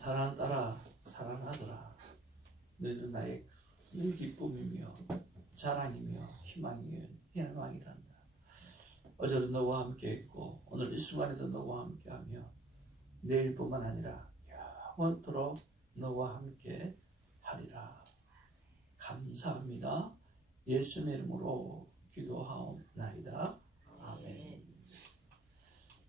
사랑하는 딸아, 사랑하는 아들아, 너희도 나의 큰 기쁨이며 자랑이며 희망이란다. 어제도 너와 함께 했고 오늘 이 순간에도 너와 함께 하며 내일뿐만 아니라 영원토록 너와 함께 하리라. 감사합니다. 예수님의 이름으로 기도하옵나이다. 아멘.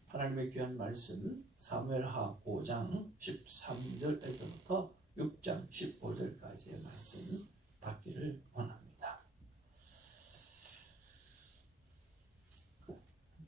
하나님의 귀한 말씀 사무엘하 5장 13절에서부터 6장 15절까지의 말씀 받기를 원합니다.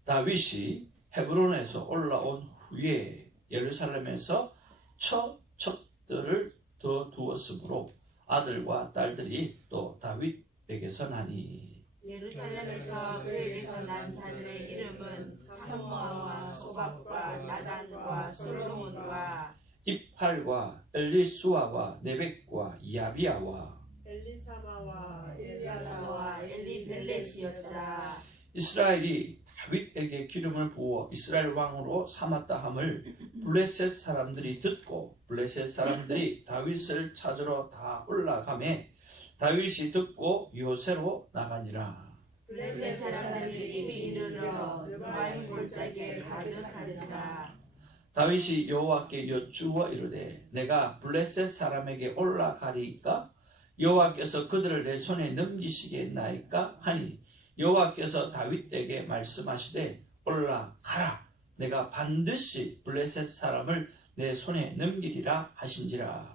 다윗이 헤브론에서 올라온 후에 예루살렘에서 처첩들을 더 두었으므로 아들과 딸들이 또 다윗에게서 나니 예루살렘에서 그에게서 난 자들의 이름은 삼무아와 소박과 나단과 솔로몬과 입할과 엘리수아와 네벡과 야비아와 엘리사마와 엘리야와 엘리벨렛이었더라. 이스라엘이 다윗에게 기름을 부어 이스라엘 왕으로 삼았다 함을 블레셋 사람들이 듣고 블레셋 사람들이 다윗을 찾으러 다 올라가매 다윗이 듣고 요새로 나가니라. 블레셋 사람들이 입이 이르러 르바임 골짜기에 가득하니라. 다윗이 여호와께 여쭈어 이르되 내가 블레셋 사람에게 올라가리이까 여호와께서 그들을 내 손에 넘기시겠나이까 하니 여호와께서 다윗에게 말씀하시되 올라가라 내가 반드시 블레셋 사람을 내 손에 넘기리라 하신지라.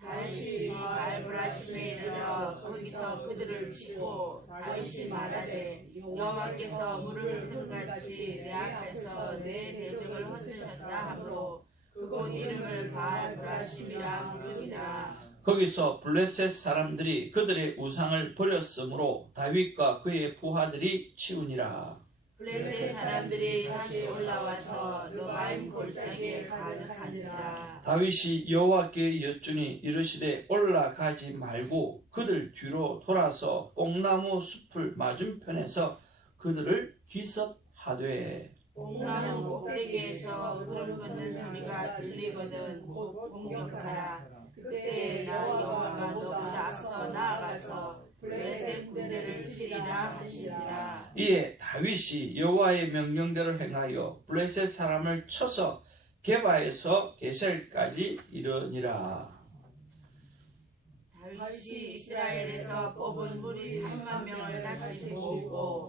다윗이 말브라심에 이르러 거기서 그들을 치고 다윗이 말하되 여호와께서 물을 흠같이 내 앞에서 내 대적을 흩으셨다 하므로 그곳 이름을 말브라심이라 부르니라. 거기서 블레셋 사람들이 그들의 우상을 버렸으므로 다윗과 그의 부하들이 치우니라. 블레셋 사람들이 다시 올라와서 르바임 골짜기에 가득하니라. 다윗이 여호와께 여쭈니 이르시되 올라가지 말고 그들 뒤로 돌아서 뽕나무 숲을 맞은편에서 그들을 기습하되 뽕나무 꼭대기에서 구름 걷는 소리가 들리거든 곧 공격하라. 그때 나 여호와가 너보다 앞서 나아가서 블레셋 군대를 치리라 하시니라. 이에 다윗이 여호와의 명령대로 행하여 블레셋 사람을 쳐서 게바에서 게셀까지 이르니라. 다윗이 이스라엘에서 뽑은 무리 3만 명을 다시 모으고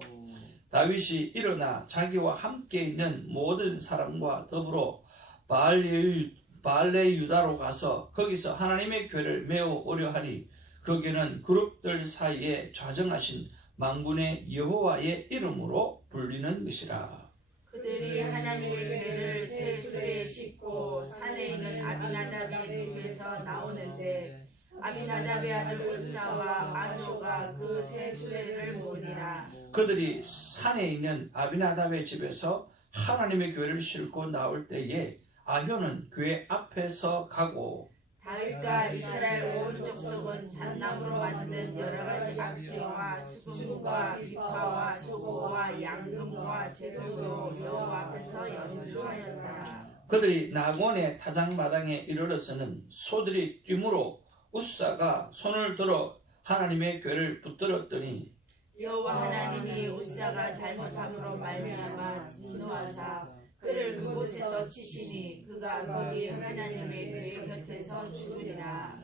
다윗이 일어나 자기와 함께 있는 모든 사람과 더불어 바알레 유다로 가서 거기서 하나님의 궤를 메어 오려 하니 거기는 그룹들 사이에 좌정하신 만군의 여호와의 이름으로 불리는 것이라. 그들이 하나님의 궤를 새 수레에 싣고 산에 있는 아비나답의 집에서 나오는데 아비나답의 아들 우사와 아쇼가 그 새 수레를 모으니라. 그들이 산에 있는 아비나답의 집에서 하나님의 궤를 싣고 나올 때에 아효는 궤 앞에서 가고 다윗과 이스라엘 온 족속은 잣나무로 만든 여러 가지 악기와 수금과 비파와 소고와 양금과 제동으로 여호와 앞에서 연주하였다. 그들이 낙원의 타작마당에 이르러서는 소들이 뛰므로 우사가 손을 들어 하나님의 궤를 붙들었더니 여호와 하나님이 우사가 잘못함으로 말미암아 진노하사 그를 그곳에서 치시니 그가 거기 하나님의 궤 곁에서 죽으리라.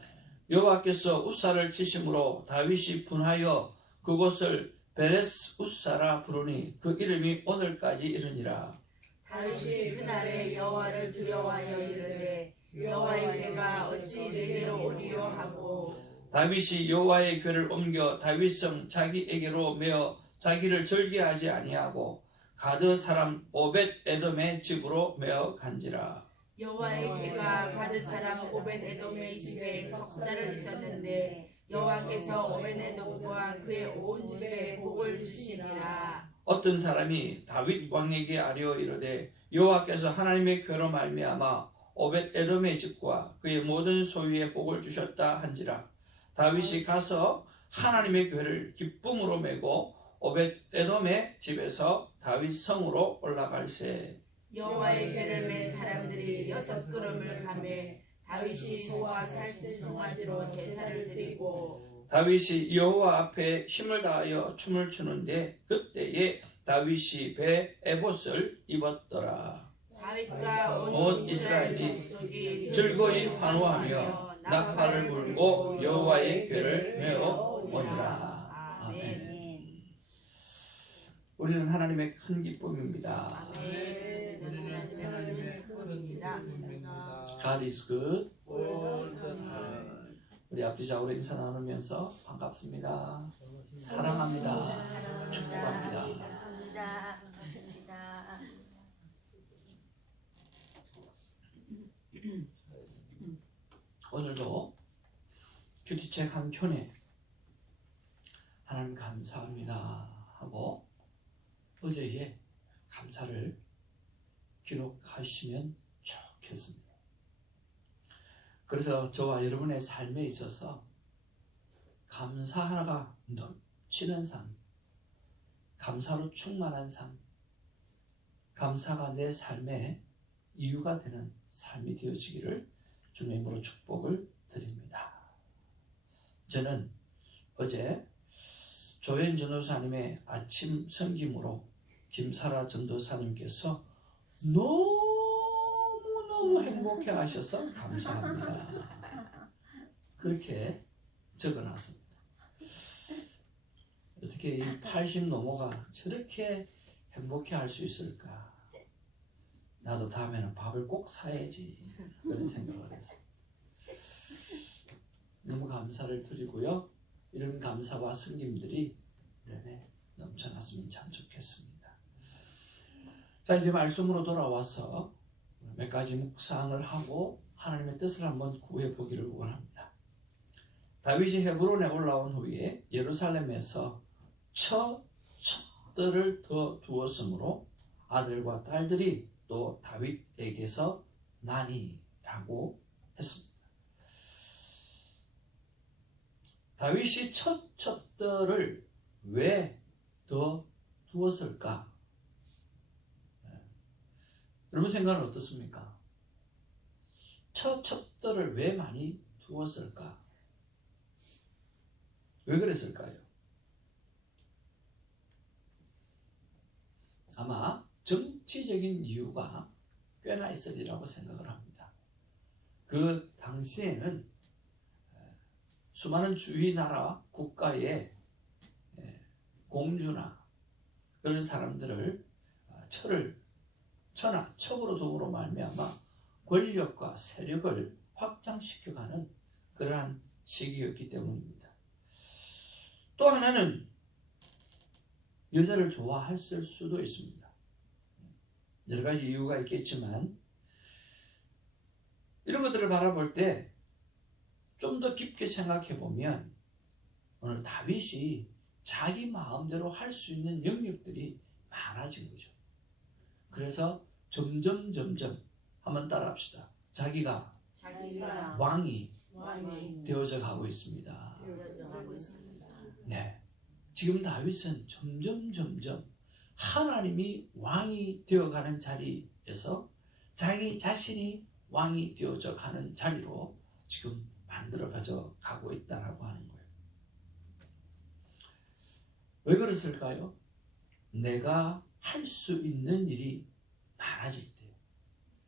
여호와께서 우사를 치심으로 다윗이 분하여 그곳을 베레스 우사라 부르니 그 이름이 오늘까지 이르니라. 다윗이 그날에 여호와를 두려워하여 이르되 여호와의 궤가 어찌 내게로 오리요 하고 다윗이 여호와의 궤를 옮겨 다윗성 자기에게로 메어 자기를 절개하지 아니하고 가드 사람 오벳 에돔의 집으로 메어 간지라. 여호와의 궤가 가드 사람 오벳 에돔의 집에 석 달을 있었는데 여호와께서 오벳 에돔과 그의 온 집에 복을 주시니라. 어떤 사람이 다윗 왕에게 아뢰어 이르되 여호와께서 하나님의 궤로 말미암아 오벳 에돔의 집과 그의 모든 소유에 복을 주셨다 한지라. 다윗이 가서 하나님의 궤를 기쁨으로 메고 오벳 에돔의 집에서 다윗 성으로 올라갈세. 여호와의 궤를 맨 사람들이 6 걸음을 가매 다윗이 소와 살찐 송아지로 제사를 드리고 다윗이 여호와 앞에 힘을 다하여 춤을 추는데 그때에 다윗이 배에 에봇을 입었더라. 다윗과 온 이스라엘이 즐거이 환호하며 나팔을 불고 여호와의 궤를 메어 오니라. 아멘. 우리는 하나님의 큰 기쁨입니다. 아멘. 우리는 하나님의 기쁨입니다. God is good. 우리 앞뒤 좌우로 인사 나누면서 반갑습니다. 사랑합니다. 축복합니다. 감사합니다. 반갑습니다. 오늘도 큐티책 한 켠에 하나님 감사합니다 하고 어제의 감사를 기록하시면 좋겠습니다. 그래서 저와 여러분의 삶에 있어서 감사가 넘치는 삶, 감사로 충만한 삶, 감사가 내 삶의 이유가 되는 삶이 되어지기를 주님의 이름으로 축복을 드립니다. 저는 어제 조현 전도사님의 아침 섬김으로 김사라 전도사님께서 너무너무 행복해 하셔서 감사합니다. 그렇게 적어놨습니다. 어떻게 이 80 넘어가 저렇게 행복해 할 수 있을까? 나도 다음에는 밥을 꼭 사야지. 그런 생각을 했어요. 너무 감사를 드리고요. 이런 감사와 섬김들이 이런에 넘쳐났으면 참 좋겠습니다. 자, 이제 말씀으로 돌아와서 몇 가지 묵상을 하고 하나님의 뜻을 한번 구해 보기를 원합니다. 다윗이 헤브론에 올라온 후에 예루살렘에서 첩들을 더 두었으므로 아들과 딸들이 또 다윗에게서 나니라고 했습니다. 다윗이 첩들을 왜 더 두었을까? 여러분 생각은 어떻습니까? 첩들을 왜 많이 두었을까? 왜 그랬을까요? 아마 정치적인 이유가 꽤나 있으리라고 생각을 합니다. 그 당시에는 수많은 주위 나라 국가의 공주나 그런 사람들을 첩으로 둠으로 말미암아 권력과 세력을 확장시켜가는 그러한 시기였기 때문입니다. 또 하나는 여자를 좋아했을 수도 있습니다. 여러 가지 이유가 있겠지만 이런 것들을 바라볼 때 좀 더 깊게 생각해 보면 오늘 다윗이 자기 마음대로 할 수 있는 영역들이 많아진 거죠. 그래서 점점 한번 따라합시다. 자기가 왕이 되어져 가고 있습니다. 네, 지금 다윗은 점점 하나님이 왕이 되어가는 자리에서 자기 자신이 왕이 되어져 가는 자리로 지금 만들어 가져가고 있다라고 하는 거예요. 왜 그랬을까요? 내가 할 수 있는 일이 많아질 때,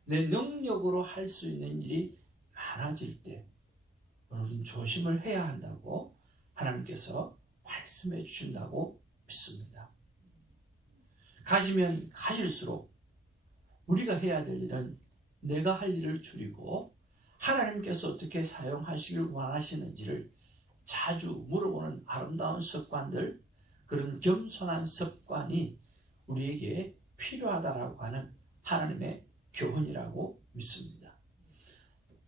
내 능력으로 할 수 있는 일이 많아질 때 우리는 조심을 해야 한다고 하나님께서 말씀해 주신다고 믿습니다. 가지면 가질수록 우리가 해야 될 일은 내가 할 일을 줄이고 하나님께서 어떻게 사용하시길 원하시는지를 자주 물어보는 아름다운 습관들, 그런 겸손한 습관이 우리에게 필요하다라고 하는 하나님의 교훈이라고 믿습니다.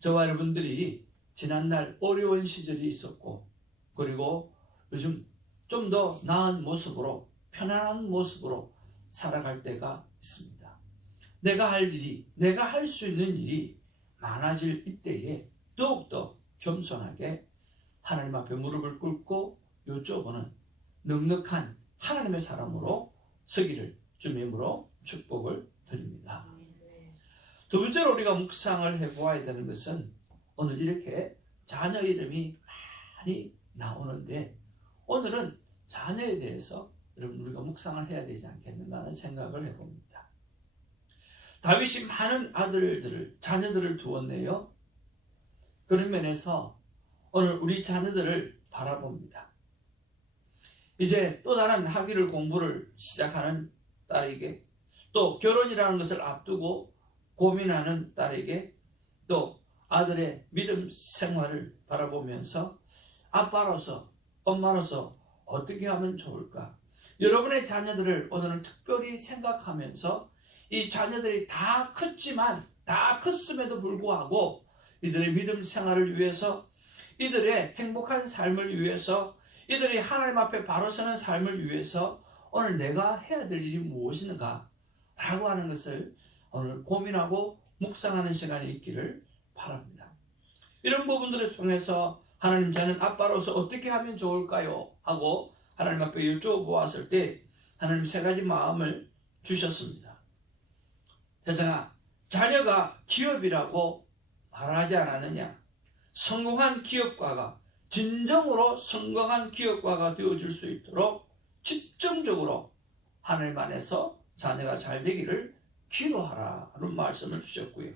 저와 여러분들이 지난날 어려운 시절이 있었고 그리고 요즘 좀 더 나은 모습으로 편안한 모습으로 살아갈 때가 있습니다. 내가 할 일이, 내가 할 수 있는 일이 많아질 이때에 더욱더 겸손하게 하나님 앞에 무릎을 꿇고 여쭤보는 넉넉한 하나님의 사람으로 서기를 주님의 이름으로 축복을 드립니다. 두 번째로 우리가 묵상을 해보아야 되는 것은 오늘 이렇게 자녀 이름이 많이 나오는데 오늘은 자녀에 대해서 여러분 우리가 묵상을 해야 되지 않겠는가 하는 생각을 해봅니다. 다윗이 많은 자녀들을 두었네요. 그런 면에서 오늘 우리 자녀들을 바라봅니다. 이제 또 다른 학위를 공부를 시작하는 딸에게, 또 결혼이라는 것을 앞두고 고민하는 딸에게, 또 아들의 믿음 생활을 바라보면서 아빠로서, 엄마로서 어떻게 하면 좋을까? 여러분의 자녀들을 오늘은 특별히 생각하면서 이 자녀들이 다 컸음에도 불구하고 이들의 믿음 생활을 위해서, 이들의 행복한 삶을 위해서, 이들이 하나님 앞에 바로 서는 삶을 위해서 오늘 내가 해야 될 일이 무엇인가 라고 하는 것을 오늘 고민하고 묵상하는 시간이 있기를 바랍니다. 이런 부분들을 통해서 하나님, 저는 아빠로서 어떻게 하면 좋을까요? 하고 하나님 앞에 여쭤보았을 때 하나님 세 가지 마음을 주셨습니다. 대장아, 자녀가 기업이라고 말하지 않았느냐? 성공한 기업가가, 진정으로 성공한 기업가가 되어줄 수 있도록 집중적으로 하나님 안에서 자녀가 잘 되기를 기도하라는 말씀을 주셨고요.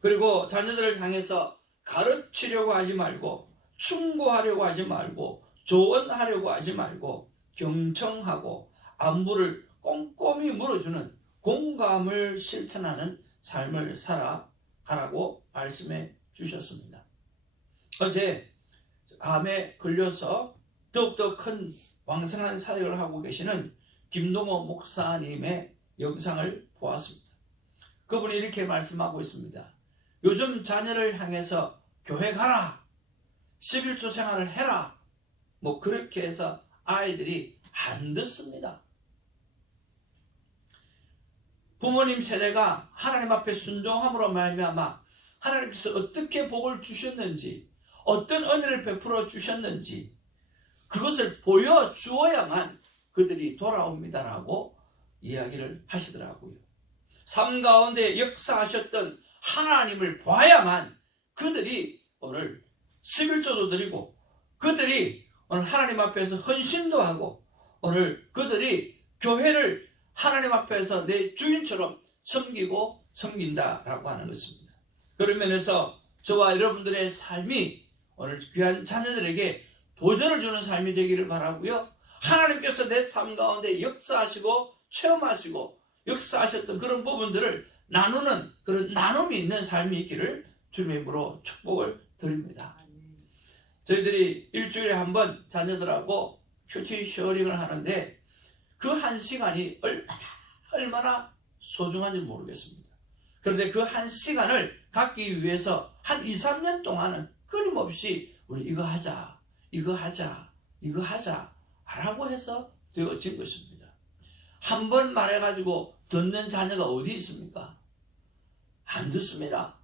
그리고 자녀들을 향해서 가르치려고 하지 말고, 충고하려고 하지 말고, 조언하려고 하지 말고, 경청하고 안부를 꼼꼼히 물어주는 공감을 실천하는 삶을 살아가라고 말씀해 주셨습니다. 어제 암에 걸려서 더욱더 큰 왕성한 사역을 하고 계시는 김동호 목사님의 영상을 보았습니다. 그분이 이렇게 말씀하고 있습니다. 요즘 자녀를 향해서 교회 가라, 11조 생활을 해라, 뭐 그렇게 해서 아이들이 안 듣습니다. 부모님 세대가 하나님 앞에 순종함으로 말미암아 하나님께서 어떻게 복을 주셨는지, 어떤 은혜를 베풀어 주셨는지 그것을 보여주어야만 그들이 돌아옵니다라고 이야기를 하시더라고요. 삶 가운데 역사하셨던 하나님을 봐야만 그들이 오늘 11조도 드리고, 그들이 오늘 하나님 앞에서 헌신도 하고, 오늘 그들이 교회를 하나님 앞에서 내 주인처럼 섬기고 섬긴다라고 하는 것입니다. 그런 면에서 저와 여러분들의 삶이 오늘 귀한 자녀들에게 도전을 주는 삶이 되기를 바라고요. 하나님께서 내 삶 가운데 역사하시고 체험하시고 역사하셨던 그런 부분들을 나누는 그런 나눔이 있는 삶이 있기를 주님의 이름으로 축복을 드립니다. 저희들이 일주일에 한 번 자녀들하고 큐티 쉐어링을 하는데 그 한 시간이 얼마나 소중한지 모르겠습니다. 그런데 그 한 시간을 갖기 위해서 한 2, 3년 동안은 끊임없이 우리 이거 하자, 이거 하자, 이거 하자 라고 해서 되어진 것입니다. 한 번 말해가지고 듣는 자녀가 어디 있습니까? 안 듣습니다.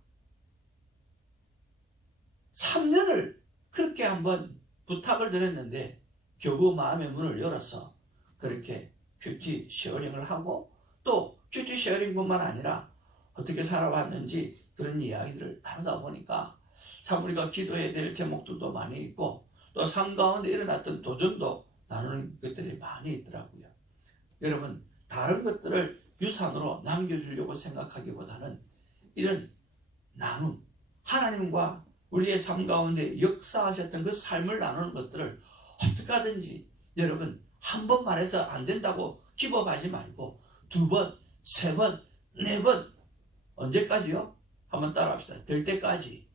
3년을 그렇게 한번 부탁을 드렸는데 겨우 마음의 문을 열어서 그렇게 큐티 쉐어링을 하고, 또 큐티 쉐어링뿐만 아니라 어떻게 살아왔는지 그런 이야기들을 나누다 보니까 참 우리가 기도해야 될 제목들도 많이 있고, 또 삶 가운데 일어났던 도전도 나누는 것들이 많이 있더라고요. 여러분, 다른 것들을 유산으로 남겨주려고 생각하기보다는 이런 나눔, 하나님과 우리의 삶 가운데 역사하셨던 그 삶을 나누는 것들을 어떻게 하든지, 여러분 한 번 말해서 안 된다고 기법하지 말고 2번, 3번, 4번, 언제까지요? 한번 따라합시다. 될 때까지.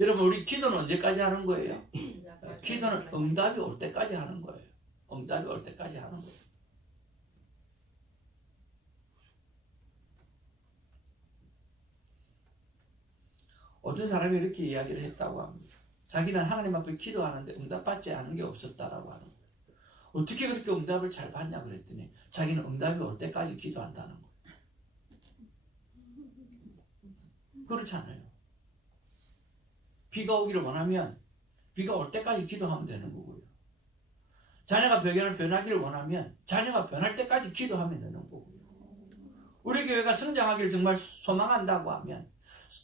여러분, 우리 기도는 언제까지 하는 거예요? 기도는 응답이 올 때까지 하는 거예요. 응답이 올 때까지 하는 거예요. 어떤 사람이 이렇게 이야기를 했다고 합니다. 자기는 하나님 앞에 기도하는데 응답받지 않은 게 없었다라고 하는 거예요. 어떻게 그렇게 응답을 잘 받냐 그랬더니 자기는 응답이 올 때까지 기도한다는 거예요. 그렇잖아요. 비가 오기를 원하면 비가 올 때까지 기도하면 되는 거고요. 자녀가 변하기를 원하면 자녀가 변할 때까지 기도하면 되는 거고요. 우리 교회가 성장하기를 정말 소망한다고 하면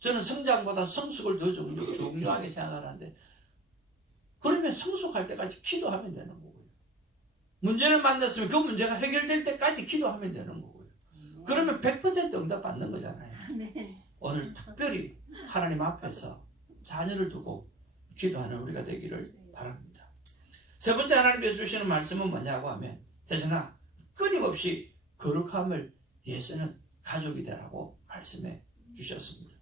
저는 성장보다 성숙을 더 중요하게 생각하는데, 그러면 성숙할 때까지 기도하면 되는 거고요. 문제를 만났으면 그 문제가 해결될 때까지 기도하면 되는 거고요. 그러면 100% 응답 받는 거잖아요. 오늘 특별히 하나님 앞에서 자녀를 두고 기도하는 우리가 되기를 바랍니다. 세 번째 하나님께서 주시는 말씀은 뭐냐고 하면, 태진아, 끊임없이 거룩함을 예쓰는 가족이 되라고 말씀해 주셨습니다.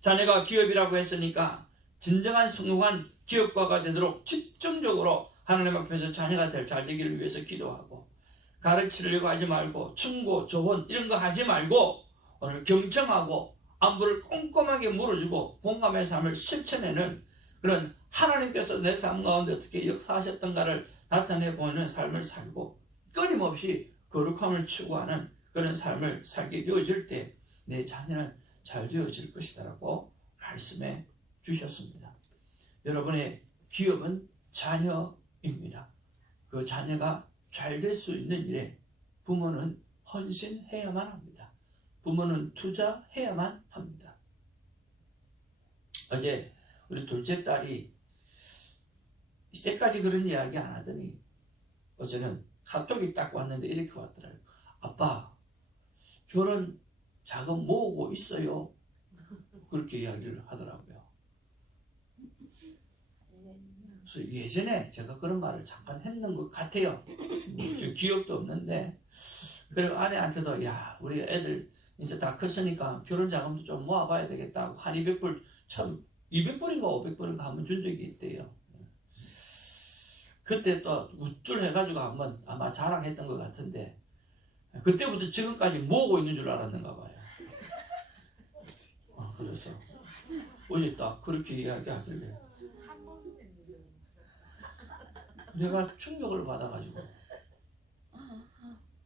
자녀가 기업이라고 했으니까 진정한 성공한 기업가가 되도록 집중적으로 하나님 앞에서 자녀가 잘 되기를 위해서 기도하고, 가르치려고 하지 말고 충고, 조언 이런 거 하지 말고 오늘 경청하고 안부를 꼼꼼하게 물어주고 공감의 삶을 실천하는 그런 하나님께서 내 삶 가운데 어떻게 역사하셨던가를 나타내 보이는 삶을 살고 끊임없이 거룩함을 추구하는 그런 삶을 살게 되어질 때 내 자녀는 잘 되어질 것이다라고 말씀해 주셨습니다. 여러분의 기업은 자녀입니다. 그 자녀가 잘 될 수 있는 일에 부모는 헌신해야만 합니다. 부모는 투자해야만 합니다. 어제 우리 둘째 딸이 이때까지 그런 이야기 안 하더니 어제는 카톡이 딱 왔는데 이렇게 왔더라고요. 아빠, 결혼 자금 모으고 있어요. 그렇게 이야기를 하더라고요. 그래서 예전에 제가 그런 말을 잠깐 했는 것 같아요. 기억도 없는데. 그리고 아내한테도, 야, 우리 애들 이제 다 컸으니까 결혼 자금도 좀 모아봐야 되겠다. 한 200불, 참 200불인가 500불인가 한번 준 적이 있대요. 그때 또 우쭐 해가지고 한번 아마 자랑했던 것 같은데, 그때부터 지금까지 모으고 있는 줄 알았는가 봐요. 그래서 어제 딱 그렇게 이야기하길래 내가 충격을 받아가지고,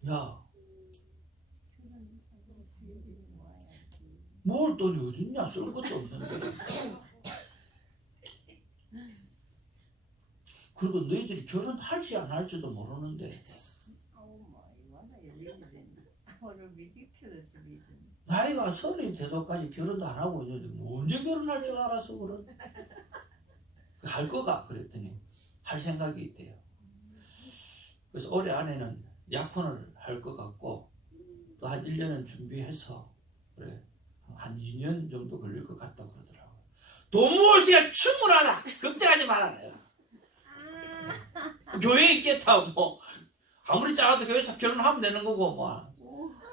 야, 모을 돈이 어딨냐, 쓸 것도 없는데. 그리고 너희들이 결혼할지 안 할지도 모르는데 나이가 30이 되도까지 결혼도 안 하고 있는데 뭐 언제 결혼할 줄 알아서 그래? 할 거가? 그랬더니 할 생각이 있대요. 그래서 올해 안에는 약혼을 할 것 같고 또 한 1년은 준비해서 그래 한 2년 정도 걸릴 것 같다고 그러더라고요. 돈 모을 시간 충분하다. 걱정하지 마라 내가. 교회에 있겠다 뭐. 아무리 작아도 교회에서 결혼하면 되는 거고 뭐.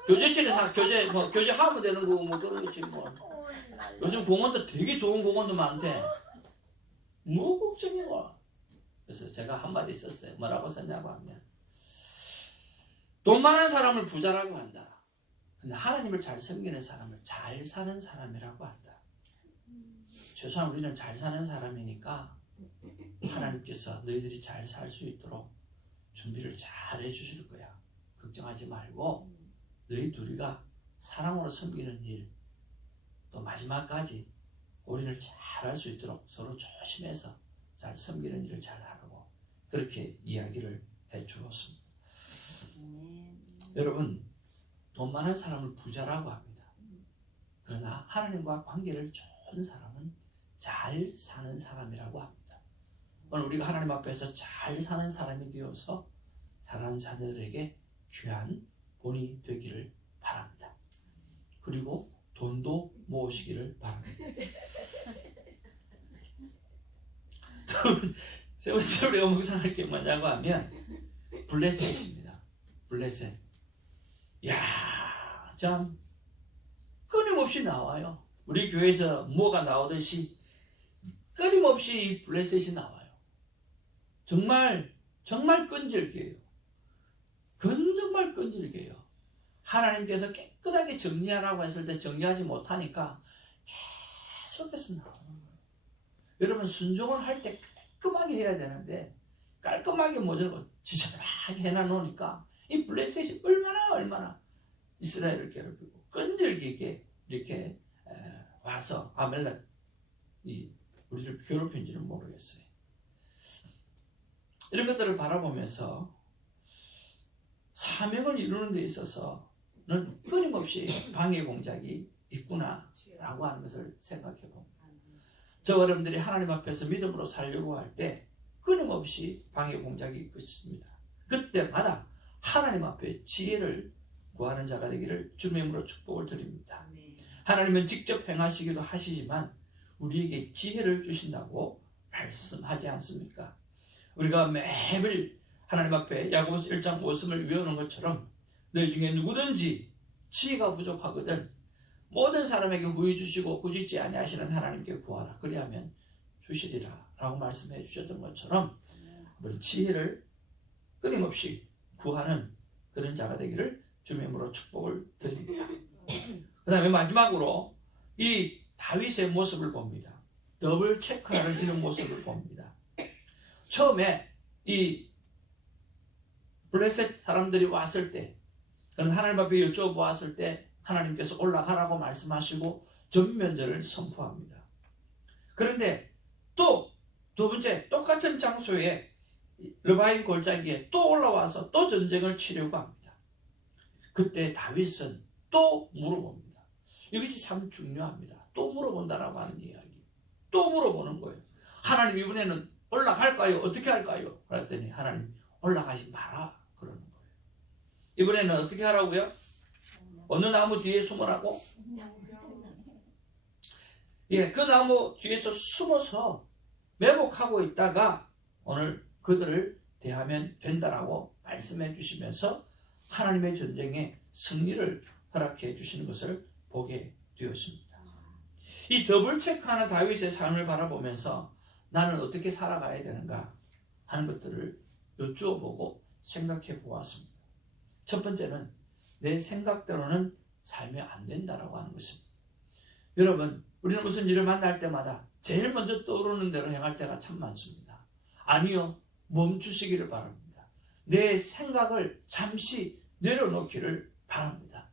교제실에서 교제하면 되는 거고 뭐 그런 거지 뭐. 요즘 공원도 되게 좋은 공원도 많대. 뭐 걱정해 와. 그래서 제가 한마디 썼어요. 뭐라고 썼냐고 하면, 돈 많은 사람을 부자라고 한다. 근데 하나님을 잘 섬기는 사람을 잘 사는 사람이라고 한다. 최소한 우리는 잘 사는 사람이니까 하나님께서 너희들이 잘 살 수 있도록 준비를 잘 해주실 거야. 걱정하지 말고 너희 둘이가 사랑으로 섬기는 일, 또 마지막까지 우리를 잘 할 수 있도록 서로 조심해서 잘 섬기는 일을 잘 하라고 그렇게 이야기를 해 주었습니다. 여러분, 돈 많은 사람을 부자라고 합니다. 그러나 하나님과 관계를 좋은 사람은 잘 사는 사람이라고 합니다. 오늘 우리가 하나님 앞에서 잘 사는 사람이 되어서 사랑하는 자녀들에게 귀한 본이 되기를 바랍니다. 그리고 돈도 모으시기를 바랍니다. 세 번째로 우리가 묵상할 게 뭐냐고 하면 블레셋입니다. 블레셋. 야, 참 끊임없이 나와요. 우리 교회에서 뭐가 나오듯이 끊임없이 이 블레셋이 나와요. 정말 끈질겨요. 정말 끈질겨요. 하나님께서 깨끗하게 정리하라고 했을 때 정리하지 못하니까 계속해서 나오는 거예요. 여러분, 순종을 할 때 깔끔하게 해야 되는데 깔끔하게 모자라고 지저분하게 해놔놓으니까 이 블레셋이 얼마나 이스라엘을 괴롭히고 끈질기게 이렇게 와서 아멜렉 우리를 괴롭힌지는 모르겠어요. 이런 것들을 바라보면서 사명을 이루는 데 있어서는 끊임없이 방해 공작이 있구나 라고 하는 것을 생각해 봅니다. 저와 여러분들이 하나님 앞에서 믿음으로 살려고 할 때 끊임없이 방해 공작이 있습니다. 그때마다 하나님 앞에 지혜를 구하는 자가 되기를 주님의 이름으로 축복을 드립니다. 하나님은 직접 행하시기도 하시지만 우리에게 지혜를 주신다고 말씀하지 않습니까? 우리가 매일 하나님 앞에 야고보서 1장 5절을 외우는 것처럼 너희 중에 누구든지 지혜가 부족하거든 모든 사람에게 후히 주시고 꾸짖지 아니하시는 하나님께 구하라. 그리하면 주시리라 라고 말씀해 주셨던 것처럼 우리 지혜를 끊임없이 구하는 그런 자가 되기를 주님의 이름으로 축복을 드립니다. 그 다음에 마지막으로 이 다윗의 모습을 봅니다. 더블 체크하는 이런 모습을 봅니다. 처음에 이 블레셋 사람들이 왔을 때 그런 하나님 앞에 여쭤보았을 때 하나님께서 올라가라고 말씀하시고 전면전을 선포합니다. 그런데 또 두 번째 똑같은 장소에 르바임 골짜기에 또 올라와서 또 전쟁을 치려고 합니다. 그때 다윗은 또 물어봅니다. 이것이 참 중요합니다. 또 물어본다라고 하는 이야기. 또 물어보는 거예요. 하나님 이번에는 올라갈까요? 어떻게 할까요? 그랬더니 하나님 올라가지 마라 그러는 거예요. 이번에는 어떻게 하라고요? 어느 나무 뒤에 숨으라고? 예, 그 나무 뒤에서 숨어서 매복하고 있다가 오늘 그들을 대하면 된다라고 말씀해 주시면서 하나님의 전쟁에 승리를 허락해 주시는 것을 보게 되었습니다. 이 더블 체크하는 다윗의 삶을 바라보면서 나는 어떻게 살아가야 되는가 하는 것들을 여쭈어보고 생각해 보았습니다. 첫 번째는 내 생각대로는 살면 안 된다라고 하는 것입니다. 여러분, 우리는 무슨 일을 만날 때마다 제일 먼저 떠오르는 대로 행할 때가 참 많습니다. 아니요, 멈추시기를 바랍니다. 내 생각을 잠시 내려놓기를 바랍니다.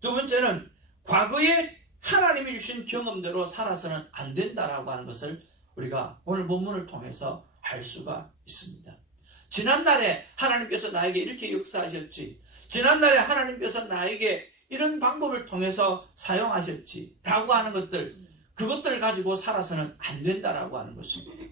두 번째는 과거에 하나님이 주신 경험대로 살아서는 안 된다라고 하는 것을 우리가 오늘 본문을 통해서 알 수가 있습니다. 지난날에 하나님께서 나에게 이렇게 역사하셨지, 지난날에 하나님께서 나에게 이런 방법을 통해서 사용하셨지 라고 하는 것들, 그것들을 가지고 살아서는 안 된다라고 하는 것입니다.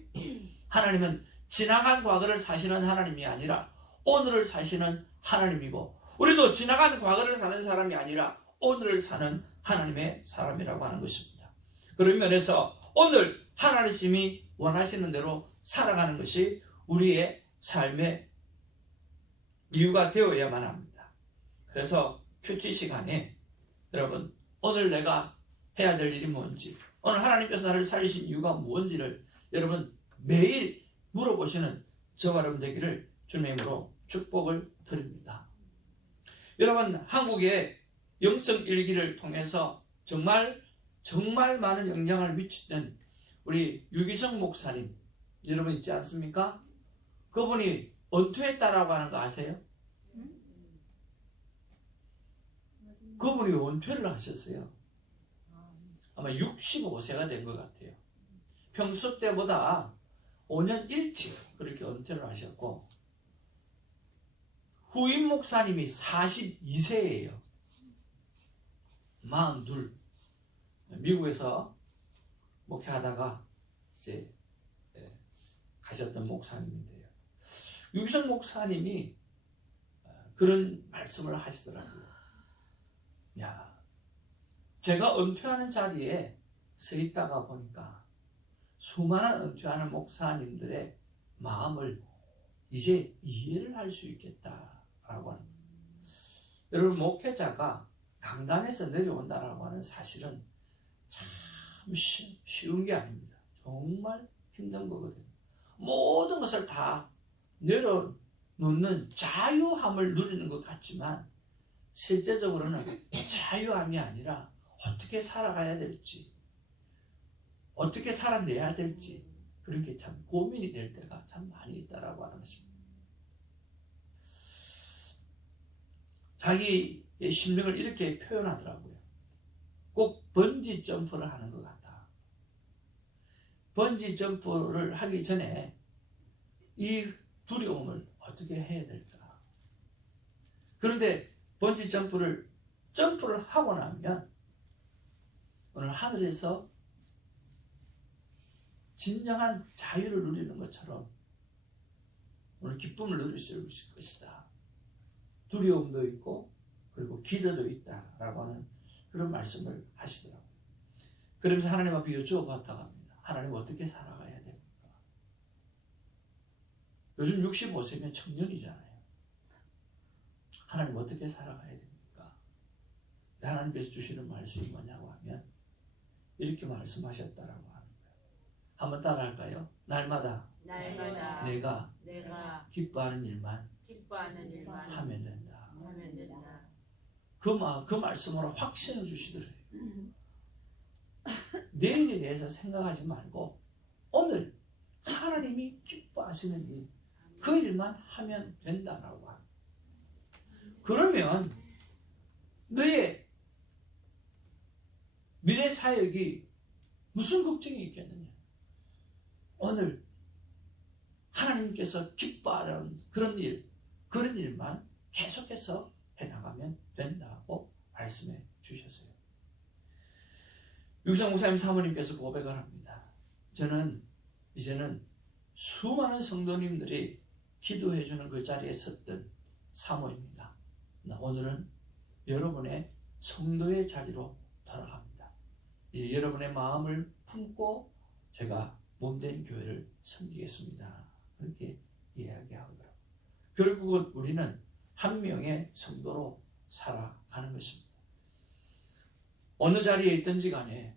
하나님은 지나간 과거를 사시는 하나님이 아니라 오늘을 사시는 하나님이고, 우리도 지나간 과거를 사는 사람이 아니라 오늘을 사는 하나님의 사람이라고 하는 것입니다. 그런 면에서 오늘 하나님이 원하시는 대로 살아가는 것이 우리의 삶의 이유가 되어야만 합니다. 그래서 큐티 시간에 여러분, 오늘 내가 해야 될 일이 뭔지, 오늘 하나님께서 나를 살리신 이유가 뭔지를 여러분 매일 물어보시는 저와 여러분 되기를 주님의 이름으로 축복을 드립니다. 여러분, 한국의 영성일기를 통해서 정말 많은 영향을 미치던 우리 유기성 목사님 여러분 있지 않습니까? 그분이 은퇴했다라고 하는 거 아세요? 그분이 은퇴를 하셨어요. 아마 65세가 된 것 같아요. 평소 때보다 5년 일찍 그렇게 은퇴를 하셨고, 후임 목사님이 42세예요. 42. 미국에서 목회하다가 이제 가셨던 목사님인데요. 유기성 목사님이 그런 말씀을 하시더라고요. 야, 제가 은퇴하는 자리에 서 있다가 보니까 수많은 은퇴하는 목사님들의 마음을 이제 이해를 할 수 있겠다라고 하는 거예요. 여러분, 목회자가 강단에서 내려온다라고 하는 사실은 참 쉬운 게 아닙니다. 정말 힘든 거거든요. 모든 것을 다 내려놓는 자유함을 누리는 것 같지만 실제적으로는 자유함이 아니라 어떻게 살아가야 될지, 어떻게 살아내야 될지, 그렇게 참 고민이 될 때가 참 많이 있다라고 하는 것입니다. 자기의 심령을 이렇게 표현하더라고요. 꼭 번지 점프를 하는 것 같다. 번지 점프를 하기 전에 이 두려움을 어떻게 해야 될까? 그런데 번지 점프를 점프를 하고 나면 오늘 하늘에서 진정한 자유를 누리는 것처럼 오늘 기쁨을 누릴 수 있을 것이다. 두려움도 있고 그리고 기대도 있다라고 하는 그런 말씀을 하시더라고요. 그러면서 하나님 앞에 여쭈어봤다고 합니다. 하나님 어떻게 살아가야 됩니까? 요즘 65세면 청년이잖아요. 하나님 어떻게 살아가야 됩니까? 하나님께서 주시는 말씀이 뭐냐고 하면 이렇게 말씀하셨다라고 하는 거예요. 한번 따라할까요? 날마다 내가 기뻐하는 일만 하면 된다. 그 말씀으로 확신을 주시더래요. 내일에 대해서 생각하지 말고 오늘 하나님이 기뻐하시는 일, 그 일만 하면 된다라고 합니다. 그러면 너의 미래 사역이 무슨 걱정이 있겠느냐? 오늘 하나님께서 기뻐하는 그런 일만 계속해서 해나가면 된다고 말씀해 주셨어요. 유성 목사님 사모님께서 고백을 합니다. 저는 이제는 수많은 성도님들이 기도해 주는 그 자리에 섰던 사모입니다. 오늘은 여러분의 성도의 자리로 돌아갑니다. 이제 여러분의 마음을 품고 제가 몸된 교회를 섬기겠습니다. 그렇게 이야기하더라고요. 결국은 우리는 한 명의 성도로 살아가는 것입니다. 어느 자리에 있든지 간에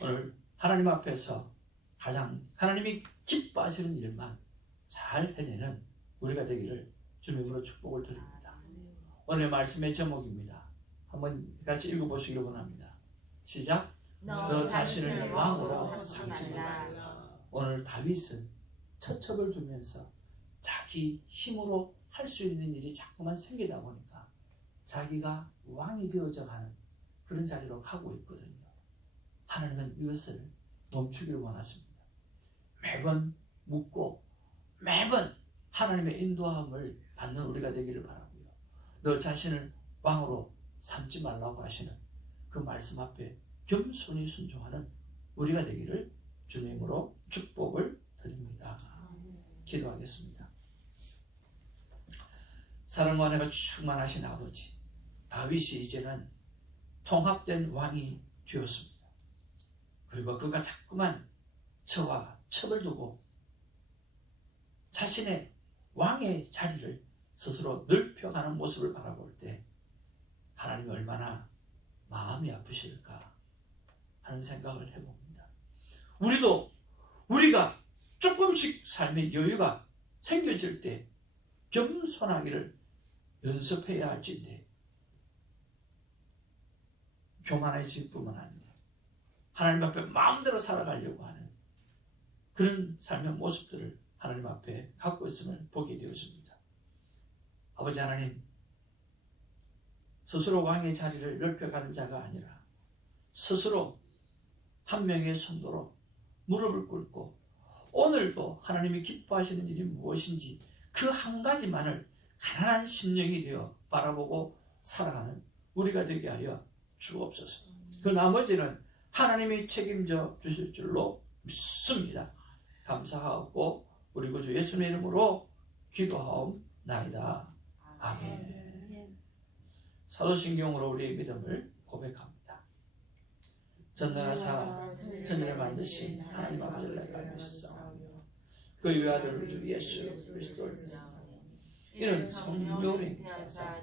오늘 하나님 앞에서 가장 하나님이 기뻐하시는 일만 잘 해내는 우리가 되기를 주님으로 축복을 드립니다. 오늘 말씀의 제목입니다. 한번 같이 읽어보시기 원합니다. 시작. 너 자신을 왕으로 삼지 말라. 오늘 다윗은 처첩을 두면서 자기 힘으로 할 수 있는 일이 자꾸만 생기다 보니까 자기가 왕이 되어져 가는 그런 자리로 가고 있거든요. 하나님은 이것을 멈추기를 원하십니다. 매번 묻고 매번 하나님의 인도함을 받는 우리가 되기를 바라고요. 너 자신을 왕으로 삼지 말라고 하시는 그 말씀 앞에 겸손히 순종하는 우리가 되기를 주님으로 축복을 드립니다. 기도하겠습니다. 사랑과 은혜가 충만하신 아버지, 다윗이 이제는 통합된 왕이 되었습니다. 그리고 그가 자꾸만 저와 첩을 두고 자신의 왕의 자리를 스스로 넓혀가는 모습을 바라볼 때 하나님이 얼마나 마음이 아프실까 하는 생각을 해봅니다. 우리가 조금씩 삶의 여유가 생겨질 때 겸손하기를 연습해야 할진데 교만해질 뿐만 아니라 하나님 앞에 마음대로 살아가려고 하는 그런 삶의 모습들을 하나님 앞에 갖고 있음을 보게 되었습니다. 아버지 하나님, 스스로 왕의 자리를 넓혀가는 자가 아니라 스스로 한 명의 성도로 무릎을 꿇고 오늘도 하나님이 기뻐하시는 일이 무엇인지 그 한 가지만을 가난한 심령이 되어 바라보고 살아가는 우리가 되게 하여 주옵소서. 그 나머지는 하나님이 책임져 주실 줄로 믿습니다. 감사하고 우리 구주 예수님의 이름으로 기도하옵나이다. 아멘. 사도신경으로 우리의 믿음을 고백합니다. 전능하사 천지를 만드신 하나님 아버지를 내가 믿사오며 그 외아들 우주 예수 그리스도를 믿사오며 이는 성령이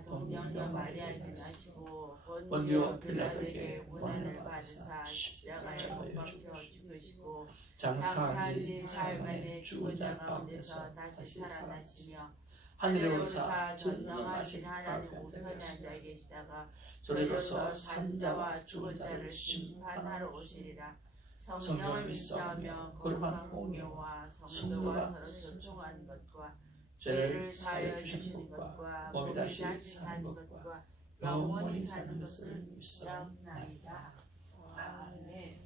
동정녀 마리아에게 나시고 본디오 빌라도에게 고난을 받으사 십자가에 죽으시고 장사하지 사흘만에 죽은 자 가운데서 다시 살아나시며 하늘에 오르사 전능하신 하나님 우편에 앉아 계시다가 저리로서 산자와 죽은 자를 심판하러 오시리라. 성령을 믿사오며 거룩한 공예와 성도가 서로 순종하는 것과 죄를 사하여 주시는 것과 몸이 다시 사는 것과 영원히 사는 것을 믿사옵나이다. 아멘.